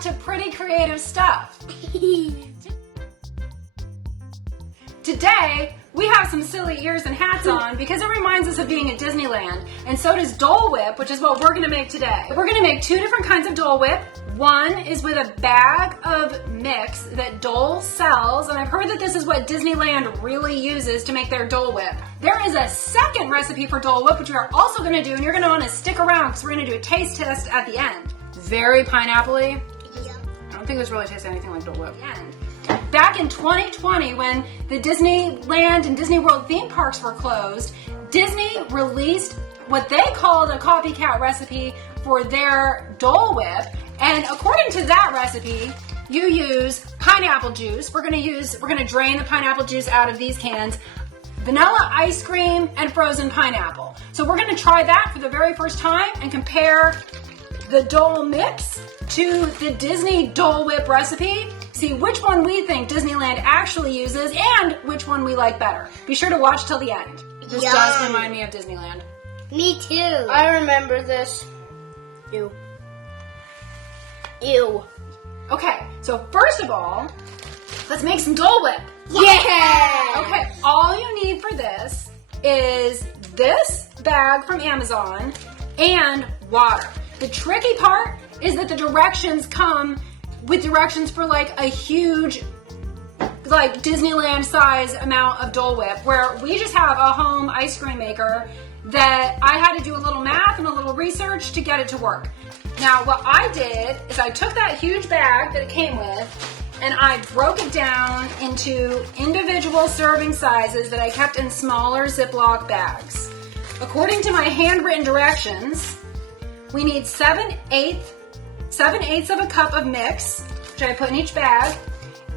back to pretty creative stuff. Today, we have some silly ears and hats on because it reminds us of being at Disneyland. And so does Dole Whip, which is what we're gonna make today. We're gonna make two different kinds of Dole Whip. One is with a bag of mix that Dole sells, and I've heard that this is what Disneyland really uses to make their Dole Whip. There is a second recipe for Dole Whip, which we are also gonna do, and you're gonna wanna stick around because we're gonna do a taste test at the end. Very pineapple-y. Yeah. I don't think this really tastes anything like Dole Whip. Back in 2020, when the Disneyland and Disney World theme parks were closed, Disney released what they called a copycat recipe for their Dole Whip. And according to that recipe, you use pineapple juice. We're gonna drain the pineapple juice out of these cans, vanilla ice cream, and frozen pineapple. So we're gonna try that for the very first time and compare the Dole mix to the Disney Dole Whip recipe. See which one we think Disneyland actually uses and which one we like better. Be sure to watch till the end. This does remind me of Disneyland. Me too. I remember this. Ew. Ew. Okay, so first of all, let's make some Dole Whip. Yeah! Okay, all you need for this is this bag from Amazon and water. The tricky part is that the directions come with directions for like a huge, like Disneyland size amount of Dole Whip, where we just have a home ice cream maker that I had to do a little math and a little research to get it to work. Now what I did is I took that huge bag that it came with and I broke it down into individual serving sizes that I kept in smaller Ziploc bags. According to my handwritten directions, we need 7/8 of a cup of mix, which I put in each bag,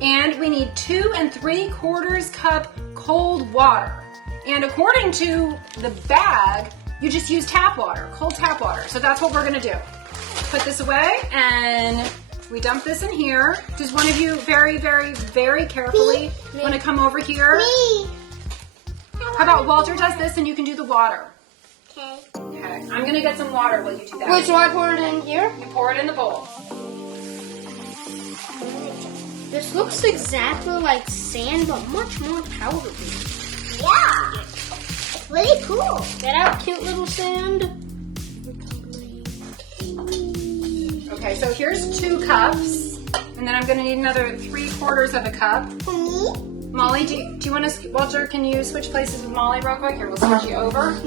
and we need 2 3/4 cup cold water. And according to the bag, you just use tap water, cold tap water. So that's what we're gonna do. Put this away and we dump this in here. Does one of you very, very, very carefully want to come over here? Me. How about Walter does this and you can do the water? Okay. Okay, I'm gonna get some water while you do that. Wait, so I pour it in here? You pour it in the bowl. This looks exactly like sand, but much more powdery. Yeah. It's really cool. Get out, cute little sand. Okay, so here's 2 cups, and then I'm gonna need another 3/4 of a cup. For me? Molly, do you want to, Walter, can you switch places with Molly real quick? Here, we'll switch you over.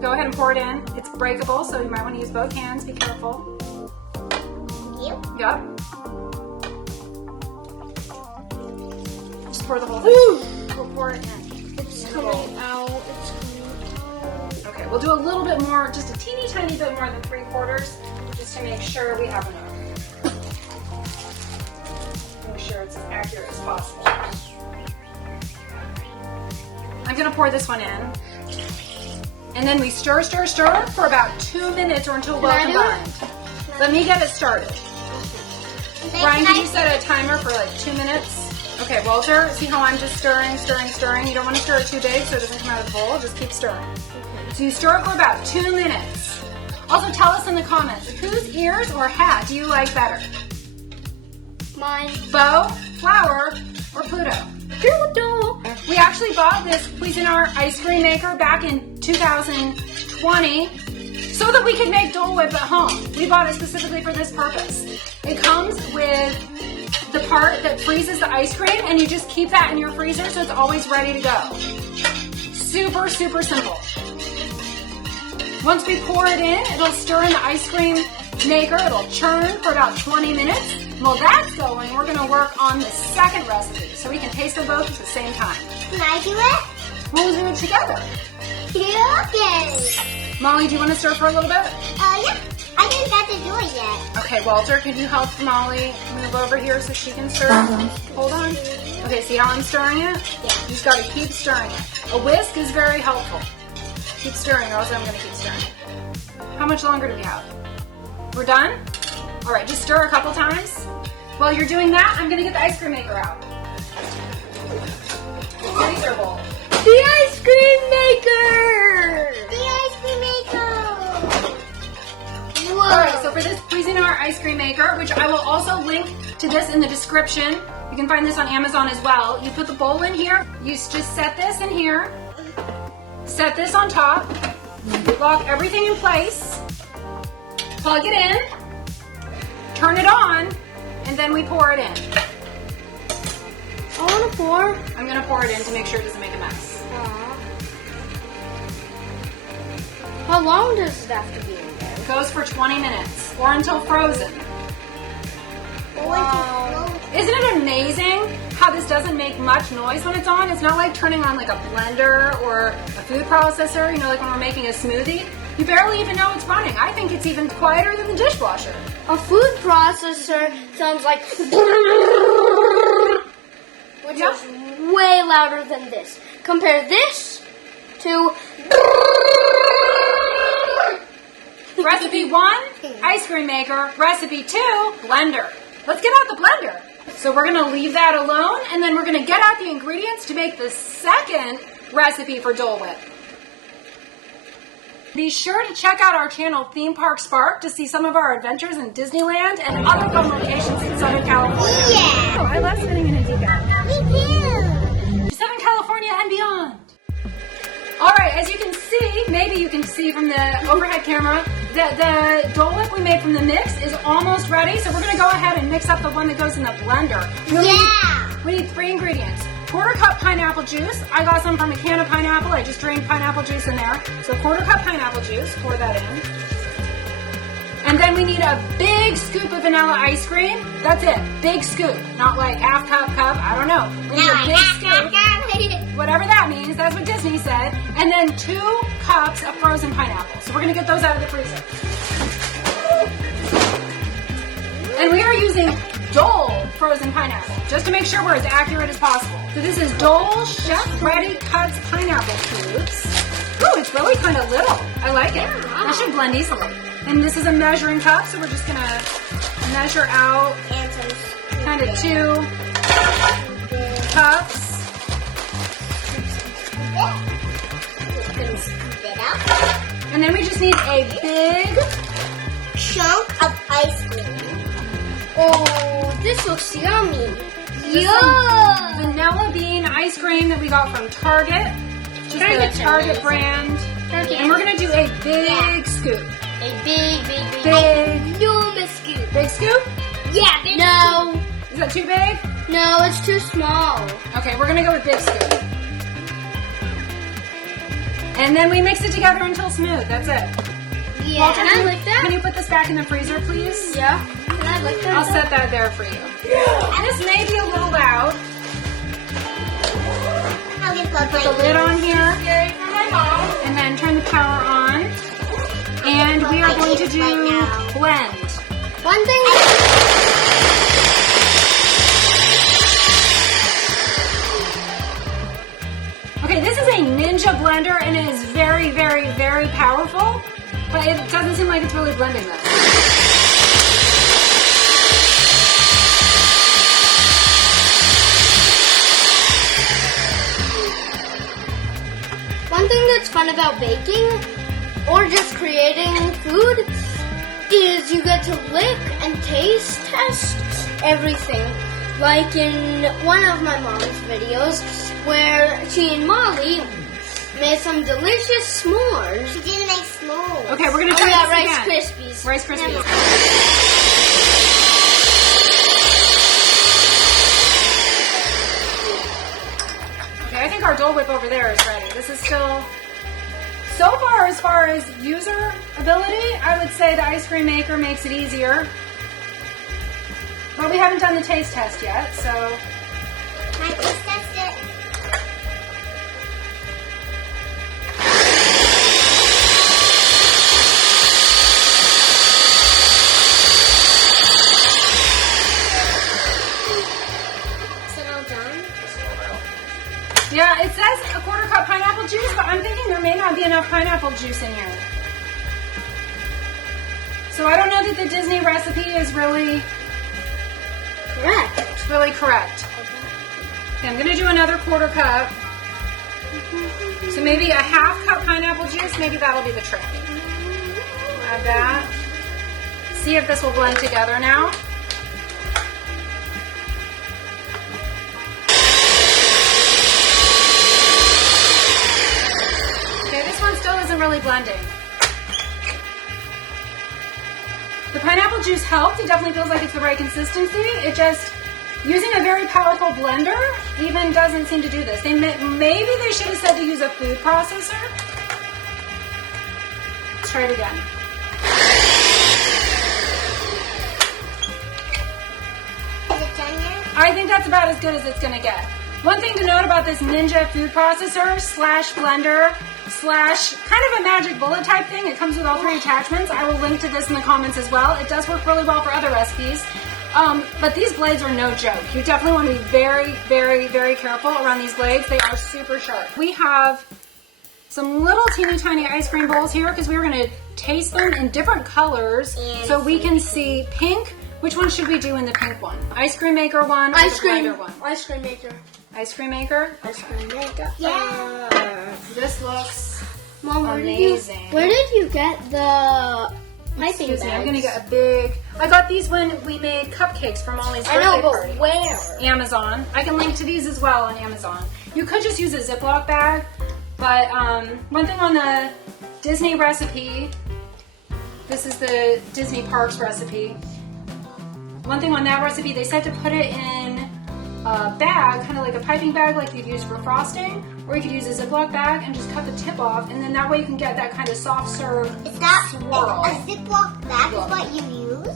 Go ahead and pour it in. It's breakable, so you might want to use both hands. Be careful. Yep. Yep. Just pour the whole thing. We'll pour it in. It's coming out. It's coming out. Okay, we'll do a little bit more, just a teeny tiny bit more than 3/4, just to make sure we have enough. Make sure it's as accurate as possible. I'm gonna pour this one in. And then we stir, stir, stir for about 2 minutes or until well combined. Let me get it started. Brian, can you set a timer for like 2 minutes? Okay, Walter, see how I'm just stirring, stirring, stirring? You don't want to stir it too big so it doesn't come out of the bowl. Just keep stirring. So you stir it for about 2 minutes. Also tell us in the comments, whose ears or hat do you like better? Mine. Bo, Flower, or Pluto? Pluto. We actually bought this Cuisinart ice cream maker back in 2020 so that we could make Dole Whip at home. We bought it specifically for this purpose. It comes with the part that freezes the ice cream and you just keep that in your freezer so it's always ready to go. Super, super simple. Once we pour it in, it'll stir in the ice cream maker. It'll churn for about 20 minutes. While that's going, we're gonna work on the second recipe so we can taste them both at the same time. Can I do it? We'll do it together. Yeah, okay. Molly, do you want to stir for a little bit? Yeah. I didn't get to do it yet. Okay, Walter, can you help Molly move over here so she can stir? Hold on. Okay, see how I'm stirring it? Yeah. You just gotta keep stirring it. A whisk is very helpful. Keep stirring, or else I'm gonna keep stirring. How much longer do we have? We're done? All right, just stir a couple times. While you're doing that, I'm gonna get the ice cream maker out. Freezer bowl. The ice cream maker! The ice cream maker! All right, so for this Cuisinart ice cream maker, which I will also link to this in the description. You can find this on Amazon as well. You put the bowl in here. You just set this in here. Set this on top. Lock everything in place. Plug it in. Turn it on. And then we pour it in. I want to pour. I'm going to pour it in to make sure it doesn't make a mess. How long does it have to be in there? It goes for 20 minutes or until frozen. Wow. Isn't it amazing how this doesn't make much noise when it's on? It's not like turning on like a blender or a food processor, you know, like when we're making a smoothie. You barely even know it's running. I think it's even quieter than the dishwasher. A food processor sounds like which Yep. is way louder than this. Compare this to Recipe 1, ice cream maker. Recipe 2, blender. Let's get out the blender. So we're gonna leave that alone, and then we're gonna get out the ingredients to make the second recipe for Dole Whip. Be sure to check out our channel, Theme Park Spark, to see some of our adventures in Disneyland and other fun locations in Southern California. Yeah. Oh, I love spinning in a deep end. Me too. To Southern California and beyond. All right, as you can see, maybe you can see from the overhead camera, the Dole Whip we made from the mix is almost ready. So we're gonna go ahead and mix up the one that goes in the blender. We need 3 ingredients. 1/4 cup pineapple juice. I got some from a can of pineapple. I just drained pineapple juice in there. So 1/4 cup pineapple juice, pour that in. And then we need a big scoop of vanilla ice cream. That's it, big scoop. Not like half cup, I don't know. We need a big scoop. Whatever that means, that's what Disney said. And then 2 cups of frozen pineapple. So we're gonna get those out of the freezer. And we are using Dole frozen pineapple, just to make sure we're as accurate as possible. So this is Dole Chef Ready Cuts Pineapple Cubes. Ooh, it's really kind of little. I like it. That should blend easily. And this is a measuring cup, so we're just gonna measure out kind of 2 cups. And then we just need a big Chunk of ice cream. oh, this looks yummy. Yeah. vanilla bean ice cream that we got from Target. Just Target's the Target amazing. brand. Target. And we're gonna do a big scoop. A big Big, enormous scoop. big scoop? Yeah, no, Is that too big? no, it's too small. Okay, we're gonna go with big scoop. And then we mix it together until smooth. That's it. Yeah, Walter, can I lick that? Can you put this back in the freezer, please? Yeah, can I lick that? I'll set that there for you. And this may be a little loud. I'll just put Put the lid on here, and then turn the power on. And we are going to do blend. One thing. Okay, this is a Ninja blender, and it is very, very, very powerful. But it doesn't seem like it's really blending though. One thing that's fun about baking or just creating food is you get to lick and taste test everything. Like in one of my mom's videos where she and Molly made some delicious s'mores. She didn't make s'mores. Okay, we're gonna Oh try yeah, this Rice again. Krispies. Rice Krispies. Okay, I think our Dole Whip over there is ready. This is still, so far as user ability, I would say the ice cream maker makes it easier. But we haven't done the taste test yet, so. Can I taste test it? Is it all done? Yeah, it says a 1/4 cup pineapple juice, but I'm thinking there may not be enough pineapple juice in here. So I don't know that the Disney recipe is really correct. Okay, I'm gonna do another 1/4 cup. So maybe a 1/2 cup pineapple juice, maybe that'll be the trick. Add that. see if this will blend together now. Okay, this one still isn't really blending. The pineapple juice helped. It definitely feels like it's the right consistency. It just, using a very powerful blender even doesn't seem to do this. Maybe they should have said to use a food processor. Let's try it again. Is it done yet? I think that's about as good as it's gonna get. One thing to note about this Ninja food processor slash blender slash kind of a magic bullet type thing, it comes with all 3 attachments. I will link to this in the comments as well. It does work really well for other recipes. But these blades are no joke. You definitely want to be very, very, very careful around these blades. They are super sharp. We have some little teeny tiny ice cream bowls here because we were going to taste them in different colors so we can see pink. Which one should we do in the pink one? Ice cream maker one or the blender one? Ice cream maker. Ice cream maker? Ice cream maker. Yeah. This looks Mom, amazing. Where did you get the piping Excuse me, bags? I'm gonna get a big. I got these when we made cupcakes for Molly's birthday I know, but party. where? Amazon. I can link to these as well on Amazon. You could just use a Ziploc bag, but one thing on the Disney recipe, this is the Disney Parks recipe. One thing on that recipe, they said to put it in a bag, kind of like a piping bag like you'd use for frosting, or you could use a Ziploc bag and just cut the tip off, and then that way you can get that kind of soft serve Is that swirl. a Ziploc bag is what you use?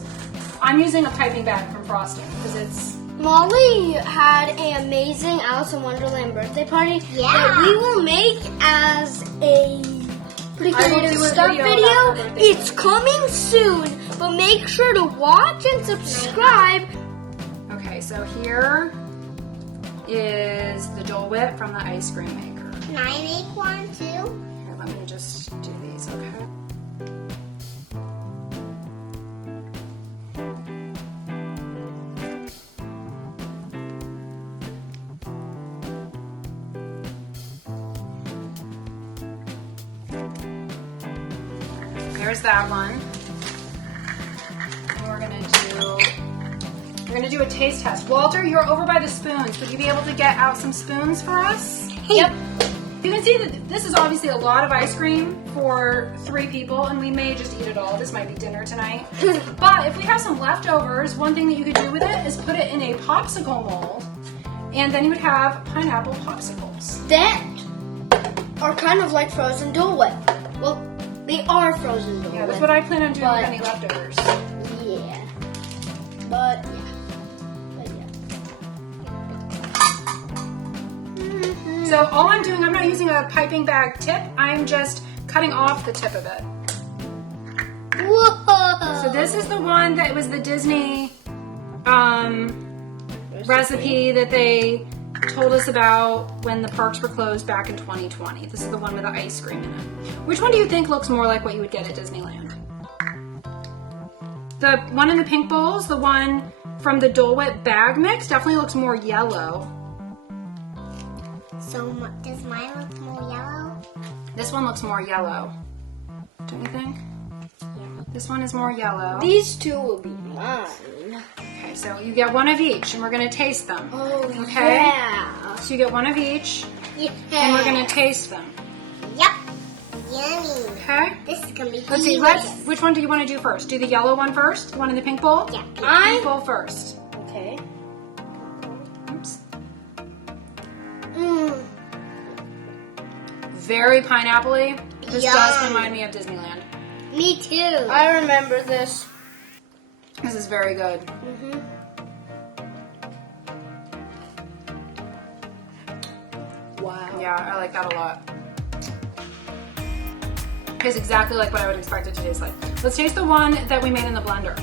I'm using a piping bag from frosting because it's Molly had an amazing Alice in Wonderland birthday party that we will make as a pretty I will creative do a stuff video video. about her birthday It's coming soon, but make sure to watch and subscribe. okay. So here is the Dole Whip from the ice cream maker. Can I make one too? Here, let me just do these, okay? There's that one. And we're gonna do a taste test. Walter, you're over by the spoons. Would you be able to get out some spoons for us? Yep. You can see that this is obviously a lot of ice cream for 3 people, and we may just eat it all. This might be dinner tonight. But if we have some leftovers, one thing that you could do with it is put it in a popsicle mold, and then you would have pineapple popsicles. That are kind of like frozen Dole Whip. Well, they are frozen Dole Yeah, Whip. that's what I plan on doing But- with any leftovers. Yeah. But yeah. So all I'm doing, I'm not using a piping bag tip, I'm just cutting off the tip of it. Whoa! So this is the one that was the Disney recipe that they told us about when the parks were closed back in 2020. This is the one with the ice cream in it. Which one do you think looks more like what you would get at Disneyland? The one in the pink bowls, the one from the Dole Whip bag mix, definitely looks more yellow. So does mine look more yellow? This one looks more yellow. Don't you think? This one is more yellow. These two will be mine. Okay, so you get one of each, and we're gonna taste them. Oh, Okay. yeah. So you get one of each, Yeah. and we're gonna taste them. Yep. Yummy. Okay? This is gonna be Let's see. delicious. Which one do you want to do first? Do the yellow one first. The one in the pink bowl. Yeah. Pink bowl first. Okay. Oops. Mm. Very pineapple-y. This Yum. does remind me of Disneyland. Me too. I remember this. This is very good. Mm-hmm. Wow. Yeah, I like that a lot. Tastes exactly like what I would expect it to taste like. Let's taste the one that we made in the blender.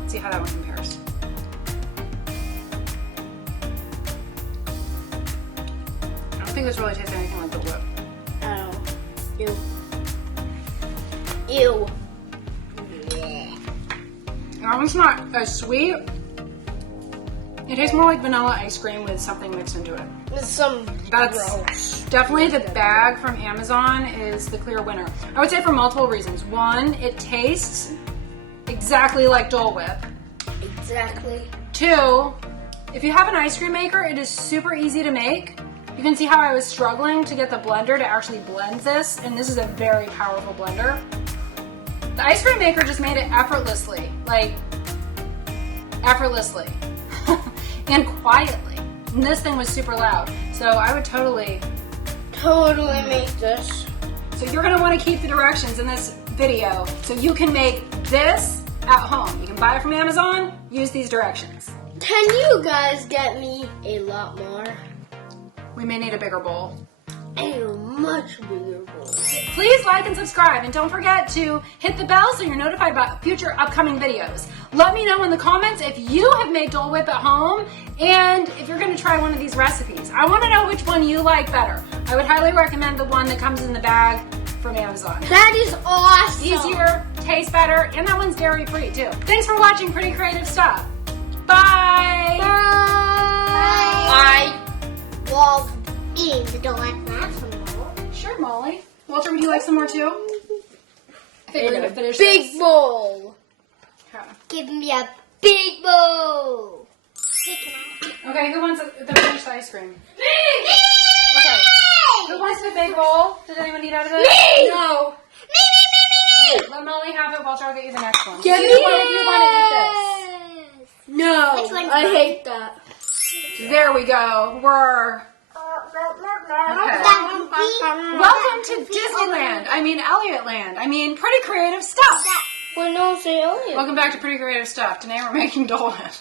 Let's see how that one compares. I don't think this really tastes anything like the whip. Oh. Ew. Ew. That one's not as sweet It tastes more like vanilla ice cream with something mixed into it. With some That's gross. definitely the bag from Amazon is the clear winner. I would say for multiple reasons. One, it tastes exactly like Dole Whip. Exactly. Two, if you have an ice cream maker, it is super easy to make. You can see how I was struggling to get the blender to actually blend this, and this is a very powerful blender. The ice cream maker just made it effortlessly, like effortlessly and quietly. And this thing was super loud, so I would totally make this. So you're gonna wanna keep the directions in this video so you can make this at home. You can buy it from Amazon, use these directions. Can you guys get me a lot more? We may need a bigger bowl. A much bigger bowl. Please like and subscribe, and don't forget to hit the bell so you're notified about future upcoming videos. Let me know in the comments if you have made Dole Whip at home and if you're gonna try one of these recipes. I wanna know which one you like better. I would highly recommend the one that comes in the bag from Amazon. That is awesome. Easier, tastes better, and that one's dairy free too. Thanks for watching Pretty Creative Stuff. Bye! I love Eating the Dole Whip last one. Sure, Molly. Walter, would you like some more too? I think we're gonna finish big this. bowl. Okay. Give me a big bowl. Okay, who wants the finished ice cream? Okay. Who wants the big bowl? Does anyone eat out of it? No. Okay, let Molly have it. Walter, I'll get you the next one. Give Choose me one if you want to eat No. Which one's I mine? hate that. this. There we go. We're... Okay. Welcome to Disneyland. I mean, Elliotland. I mean, Pretty Creative Stuff. Well, no, say Elliot. Welcome back to Pretty Creative Stuff. Today we're making Dole Whip.